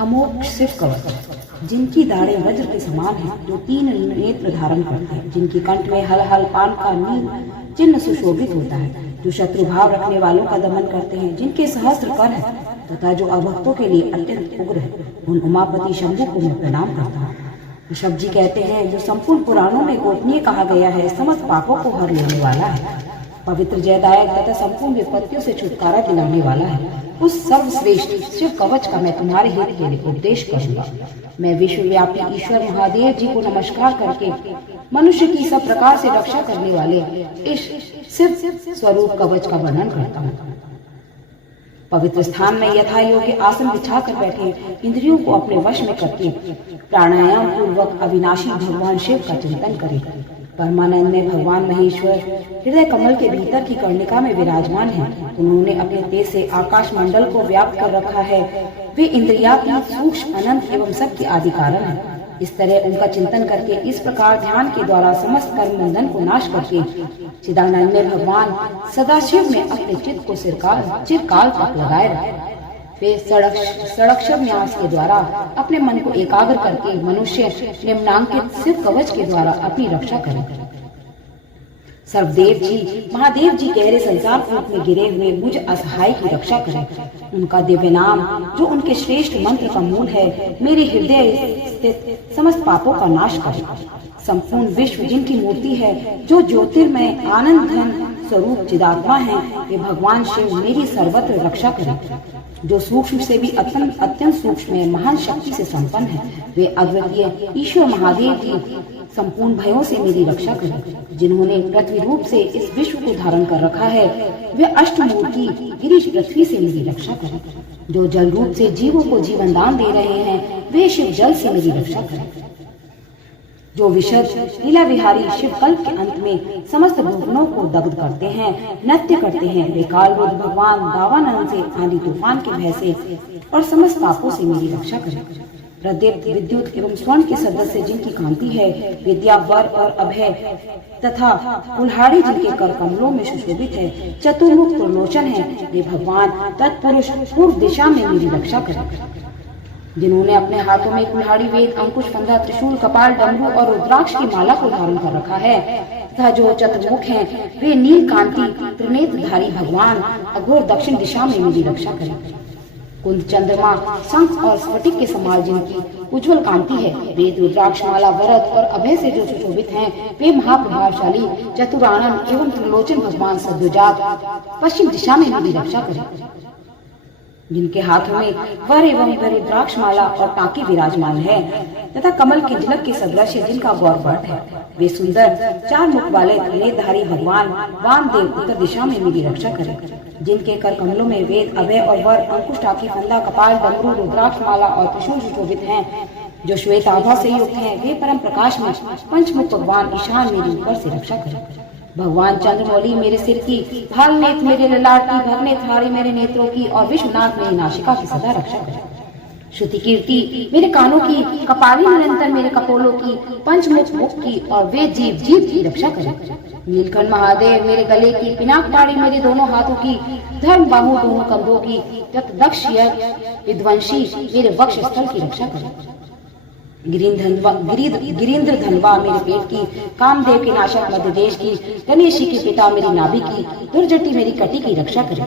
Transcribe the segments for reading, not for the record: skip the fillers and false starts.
अमोघ शिव कवच, जिनकी दाढ़ें वज्र के समान हैं, जो 3 नेत्र धारण करते हैं, जिनकी कंठ में हल हल पान का नील चिन्ह सुशोभित होता है, जो शत्रु भाव रखने वालों का दमन करते हैं, जिनके सहस्त्र कर है तथा जो अभक्तों के लिए अत्यंत उग्र है, उन उमापति शंभु को मैं प्रणाम करता हूँ। ऋषभ जी कहते हैं, जो संपूर्ण पुराणों में गोपनीय कहा गया है, समस्त पापों को हर लेने वाला है, पवित्र जयदायक तथा संपूर्ण विपत्तियों से छुटकारा दिलाने वाला है, उस सर्वश्रेष्ठ शिव कवच का मैं तुम्हारे हित के लिए उपदेश करूंगा। मैं विश्वव्यापी ईश्वर महादेव जी को नमस्कार करके मनुष्य की सब प्रकार से रक्षा करने वाले इस शिव स्वरूप कवच का वर्णन करता हूँ। पवित्र स्थान में यथा योग्य आसन बिछाकर बैठे, इंद्रियों को अपने वश में करके प्राणायाम पूर्वक अविनाशी भगवान शिव का चिंतन करें। परमानंद में भगवान महेश्वर हृदय कमल के भीतर की कर्णिका में विराजमान हैं। उन्होंने अपने तेज से आकाश मंडल को व्याप्त कर रखा है। वे इंद्रियात्मक, सूक्ष्म, अनंत एवं सबके आदि कारण है। इस तरह उनका चिंतन करके इस प्रकार ध्यान के द्वारा समस्त कर्म बंधन को नाश करके चिदानंद में भगवान सदाशिव में अपने चित्त को चिरकाल तक लगाए रखे। वे षडक्षर न्यास के द्वारा अपने मन को एकाग्र करके मनुष्य निम्नांकित शिव कवच के द्वारा अपनी रक्षा करें। सर्वदेव जी महादेव जी गहरे संसार कूप में गिरे हुए मुझ असहाय की रक्षा करें। उनका दिव्य नाम, जो उनके श्रेष्ठ मंत्र का मूल है, मेरे हृदय स्थित समस्त पापों का नाश करे। संपूर्ण विश्व जिनकी मूर्ति है, जो ज्योतिर्मय आनंद घन स्वरूप चिदात्मा है, वे भगवान शिव मेरी सर्वत्र रक्षा करें। जो सूक्ष्म से भी अत्यंत सूक्ष्म है, महान शक्ति से संपन्न है, वे अद्वितीय ईश्वर महादेव जी संपूर्ण भयों से मेरी रक्षा करें। जिन्होंने पृथ्वी रूप से इस विश्व को धारण कर रखा है, वे अष्टमूर्ति गिरीश पृथ्वी से मेरी रक्षा करें। जो जल रूप से जीवों को जीवन दान दे रहे हैं, वे शिव जल से मेरी रक्षा करें। जो विशद लीला विहारी शिव कल्प के अंत में समस्त भुवनों को दग्ध करते हैं, नृत्य करते हैं, वे कालरूप भगवान दावानंद से, आंधी तूफान के भय से और समस्त पापों से मेरी रक्षा करें। प्रदीप्त, विद्युत एवं स्वर्ण के सदस्य जिनकी कांति है, विद्या, वर और अभय तथा कुल्हाड़ी जिनके कर कमलों में सुशोभित है, चतुर्मुख त्रिलोचन है, वे भगवान तत्पुरुष पूर्व दिशा में मेरी रक्षा करें। जिन्होंने अपने हाथों में कुल्हाड़ी, वेद, अंकुश, फंदा, त्रिशूल, कपाल, डमरू और रुद्राक्ष की माला को धारण कर रखा है तथा जो चतुर्मुख हैं, वे नील कांति त्रिनेत्रधारी भगवान अघोर दक्षिण दिशा में मेरी रक्षा करें। कुंद, चंद्रमा, शंख और स्फटिक के समान जिनकी उज्जवल कांति है, वेद, रुद्राक्ष माला, वरद और अभय से जो सुशोभित हैं, वे महाप्रभावशाली चतुरानन एवं त्रिलोचन भगवान सद्योजात पश्चिम दिशा में मेरी रक्षा करें। जिनके हाथों में वर एवं रुद्राक्ष माला और टाकी विराजमान है तथा कमल के झलक के सदृश जिनका गौरवट है, वे सुंदर 4 मुख वाले त्रिनेत्रधारी भगवान वामदेव उत्तर दिशा में मेरी रक्षा करें। जिनके कर कमलों में वेद, अभय और वर, अंकुश, टाकी, फंदा, कपाल, डमरू, रुद्राक्ष माला और त्रिशूल सुशोभित हैं, जो श्वेत आभा से युक्त हैं, वे परम प्रकाश में पंचमुख भगवान ईशान मेरी ऊपर से रक्षा करें। भगवान चंद्रमौली मेरे सिर की, भाल नेत्र मेरे ललाट की, भगनेत्रधारी मेरे नेत्रों की और विश्वनाथ मेरी नासिका की सदा रक्षा करें। श्रुति कीर्ति मेरे कानों की, कपाली निरंतर मेरे कपोलों की, पंचमुख मुख की और वे जीव की रक्षा करें। नीलकंठ महादेव मेरे गले की, पिनाक ताड़ी मेरे दोनों हाथों की, धर्म बाहु दोनों कंधों की, दक्ष विध्वंसी मेरे वक्ष स्थल की रक्षा करें। गिरीन्द्र धनवा मेरे पेट की, कामदेव के नाशक मध्य देश की, गणेशी के पिता मेरी नाभि की, दुर्जटी मेरी कटी की रक्षा करें।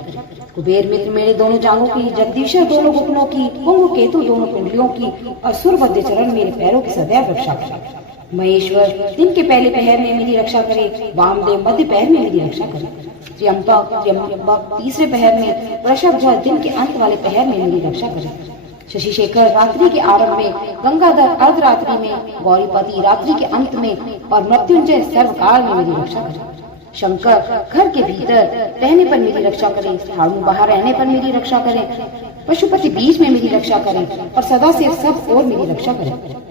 कुबेर मित्र मेरे दोनों जांघों की, जगदीशर दोनों घुटनों की, कुंभ केतु दोनों पिंडलियों की और सूर्यवध्य चरण मेरे पैरों की सदैव रक्षा करें। महेश्वर दिन के पहले पहर में मेरी रक्षा करे, वामदेव मध्य पैर में मेरी रक्षा करे, त्र्यंबक तीसरे पहर में, वृषभ ध्वज दिन के अंत वाले पहर में मेरी रक्षा करे, शशि शेखर रात्रि के आरंभ में, गंगाधर अर्धरात्रि में, गौरीपति रात्रि के अंत में और मृत्युंजय सर्वकाल में मेरी रक्षा करें। शंकर घर के भीतर रहने पर मेरी रक्षा करें, स्थाणु बाहर रहने पर मेरी रक्षा करें, पशुपति बीच में मेरी रक्षा करें और सदा से सब ओर मेरी रक्षा करें।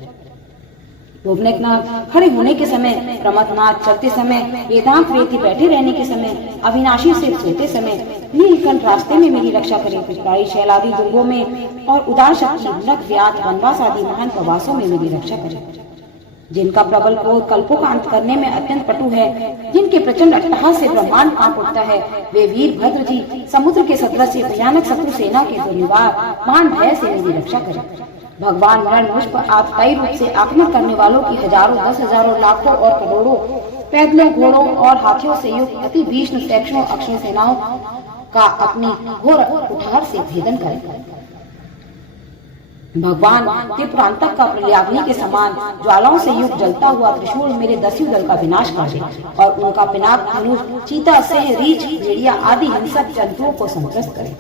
भुवनेकनाथ खड़े होने के समय, प्रमथनाथ चलते समय, वेदांत वेदी बैठे रहने के समय, अविनाशी से सोते समय, नीलकंठ रास्ते में मेरी रक्षा करें, पुष्कराई शैलादि दुर्गों में और उदार शक्ति, नख व्याध, वनवास आदि महान प्रवासों में मेरी रक्षा करें। जिनका प्रबल क्रोध कल्पों का अंत करने में अत्यंत पटु है, जिनके प्रचंड अट्टहास से ब्रह्मांड कांप उठता है, वे वीर भद्र जी समुद्र के सदृश भयानक शत्रु सेना के दुर्निवार महान भय से मेरी रक्षा करें। भगवान मरण मुझ पर आपदायी रूप से आक्रमण करने वालों की हजारों, 10,000, लाखों और करोड़ों पैदलों, घोड़ों और हाथियों से युक्त अति भीषण सैकड़ों अक्षय सेनाओं का अपनी घोर कुठार से भेदन करें। भगवान त्रिपुरांतक का प्रलयाग्नि के समान ज्वालाओं से युक्त जलता हुआ त्रिशूल मेरे 10 दल का विनाश कर दे और उनका पिनाक, धनुष, चीता, सिंह, रीछ, भेड़िया आदि हिंसक जंतुओं को संत्रस्त करे।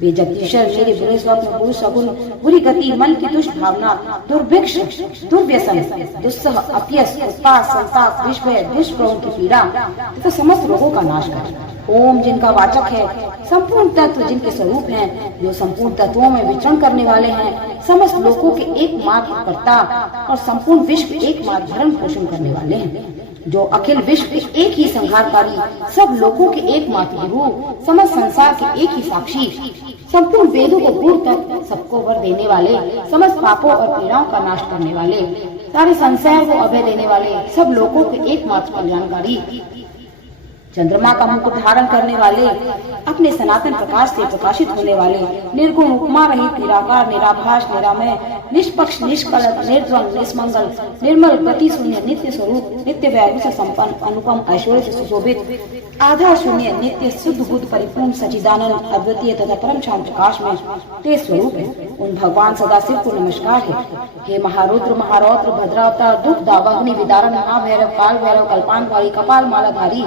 वे जगदीश्वर मेरे बुरे स्वप्न, बुरी शगुन, बुरी गति, मन की दुष्ट भावना, दुर्भिक्ष, दुर्व्यसन, दुस्सह, अपयश, उत्पात, संताप, विषभय, दुष्प्रवृत्ति की पीड़ा तथा समस्त रोगों का नाश करे। ओम जिनका वाचक है, संपूर्ण तत्व जिनके स्वरूप हैं, जो संपूर्ण तत्वों में विचरण करने वाले हैं, समस्त लोकों के एकमात्र कर्ता और संपूर्ण विश्व एकमात्र भरण पोषण करने वाले हैं, जो अखिल विश्व के एक ही संहारकारी, सब लोगों के एकमात्र गुरु, समस्त संसार के एक ही साक्षी, संपूर्ण वेदों को गुण तक सबको वर देने वाले, समस्त पापों और पीड़ाओं का नाश करने वाले, सारे संसार को अभय देने वाले, सब लोगों के एकमात्र कल्याणकारी, चंद्रमा का मुकुट धारण करने वाले, अपने सनातन प्रकाश से प्रकाशित होने वाले, निर्गुण, उपमा रहित, निराकार, निराभास, निरामय, निष्पक्ष, निष्कलंक, निर्द्वंद, निष्मंगल, निर्मल, गति शून्य, नित्य स्वरूप, नित्य वैभव से संपन्न, अनुपम ऐश्वर्य से सुशोभित, आधार शून्य, नित्य शुद्ध बुद्ध, परिपूर्ण, सच्चिदानंद, अद्वितीय तथा परम शांत प्रकाश में तेज स्वरूप है। उन भगवान सदाशिव को नमस्कार है। हे महारुद्र, महारौद्र, भद्रावतार, दुख दावाग्नि विदारण, महाभैरव, काल भैरव, कल्पांतकारी, कपाल मालाधारी,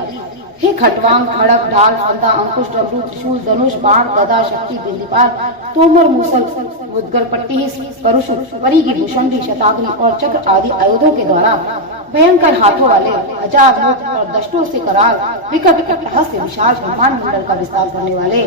हे खटवांग, खड़क, ढाल, फंदा, अंकुश, डमरू, त्रिशूल, धनुष, बाण, गदा, शक्ति, बिंदीपाल, तोमर, मूसल, मुद्गर, पट्टी, परुष, परिघी, भूषणी, शताग्नि और चक्र आदि आयुधों के द्वारा भयंकर हाथों वाले, हजार मुख और दष्टों से कराल, विकट अट्टहास से विशाल ब्रह्मांड मंडल का विस्तार करने वाले,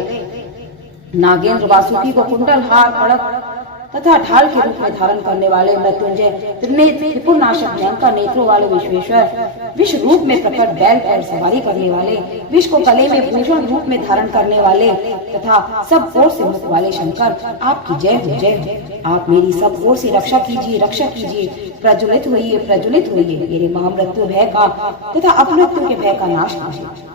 नागेंद्र, वासुकी को कुंडल, हार, कड़क तथा ढाल के रूप में धारण करने वाले, मृत्युंजय, त्रिपुरनाशक, भयंकर नेत्रों वाले विश्वेश्वर, विश्व रूप में प्रकट बैल पर सवारी करने वाले, विश्व को गले में भूषण रूप में धारण करने वाले तथा सब ओर से मुक्त वाले शंकर, आपकी जय हो, जय हो। आप मेरी सब ओर से रक्षा कीजिए, रक्षा कीजिए। प्रज्वलित होइए, प्रज्वलित होइए। मेरे महामृत्यु भय का तथा अपमृत्यु के भय का नाश कीजिए,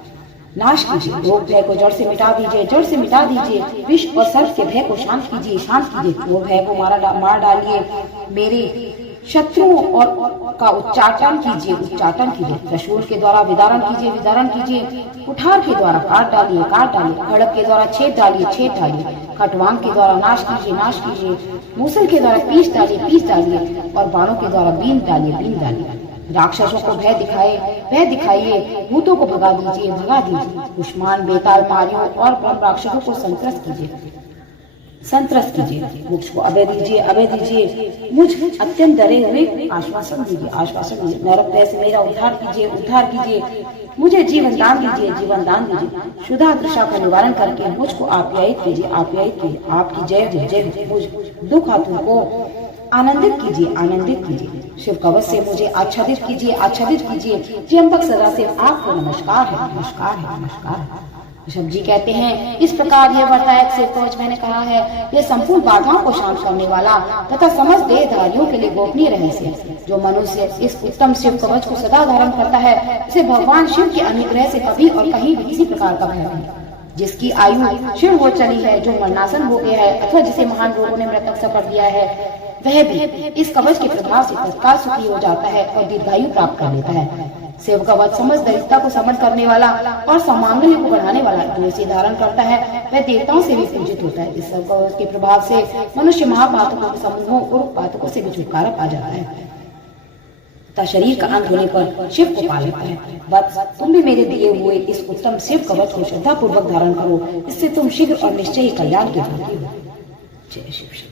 नाश कीजिए। रोग भय को जड़ से मिटा दीजिए, जड़ से मिटा दीजिए। विष और सर्प के भय को शांत कीजिए, शांत कीजिए। वो भय को मार डालिए। मेरे शत्रुओं और का उच्चाटन कीजिए, उच्चाटन कीजिए। त्रिशूल के द्वारा विदारण कीजिए, विदारण कीजिए। कुठार के द्वारा काट डालिए, काट डालिए। खड़क के द्वारा छेद डालिए, छेद डालिए। खटवांग के द्वारा नाश कीजिए, नाश कीजिए। मूसल के द्वारा पीस डालिए, पीस डालिए। और बाणों के द्वारा बीन डालिए, बीन डालिए। राक्षसों को भय दिखाए, भय दिखाइए। भूतों को भगा दीजिए, भगा दीजिए। दुश्मन, बेताल, मारियों और ब्रह्म राक्षसों को संत्रस्त कीजिए, संत्रस्त कीजिए। मुझ को अभय दीजिए, अभय दीजिए। मुझ अत्यंत डरे हुए आश्वासन दीजिए, आश्वासन दीजिए। नरक भय से मेरा उद्धार कीजिए, उद्धार कीजिए। मुझे जीवन दान दीजिए, जीवन दान दीजिए। क्षुधा तृषा का निवारण करके मुझको आप्यायित कीजिए, आप्यायित कीजिए। आपकी जय हो, जय हो। मुझ दुख आतुर को आनंदित कीजिए, आनंदित कीजिए। शिव कवच से मुझे आच्छादित कीजिए, आच्छादित कीजिए। जयंबक सदा से आपको नमस्कार है, नमस्कार है, नमस्कार है। ऋषभ जी कहते हैं, इस प्रकार यह वर्तायक शिव कवच मैंने कहा है, यह संपूर्ण बाधाओं को शांत करने वाला तथा समस्त देहधारियों के लिए गोपनीय रहस्य है। जो मनुष्य इस उत्तम शिव कवच को सदा धारण करता है, उसे भगवान शिव के अनुग्रह से कभी और कहीं भी किसी प्रकार का भय नहीं। जिसकी आयु शिव हो चली है, जो मरणासन हो गया है अथवा जिसे महान रोगों ने मृतक सा कर दिया है, वह भी इस कवच के प्रभाव से तत्काल सुखी हो जाता है और दीर्घायु प्राप्त कर लेता है। शिव कवच समस्त दरिद्रता को समन करने वाला और समांगल्य को बढ़ाने वाला, जो इसे धारण करता है वह देवताओं से भी पूजित होता है। इस कवच के प्रभाव से मनुष्य महापातकों के समूहों और पातकों से भी छुटकारा पा जाता है तथा शरीर का अंत होने पर शिव को पा लेता है। बस तुम भी मेरे दिए हुए इस उत्तम शिव कवच को श्रद्धा पूर्वक धारण करो, इससे तुम शीघ्र और निश्चय ही कल्याण के भागी हो। जय शिव।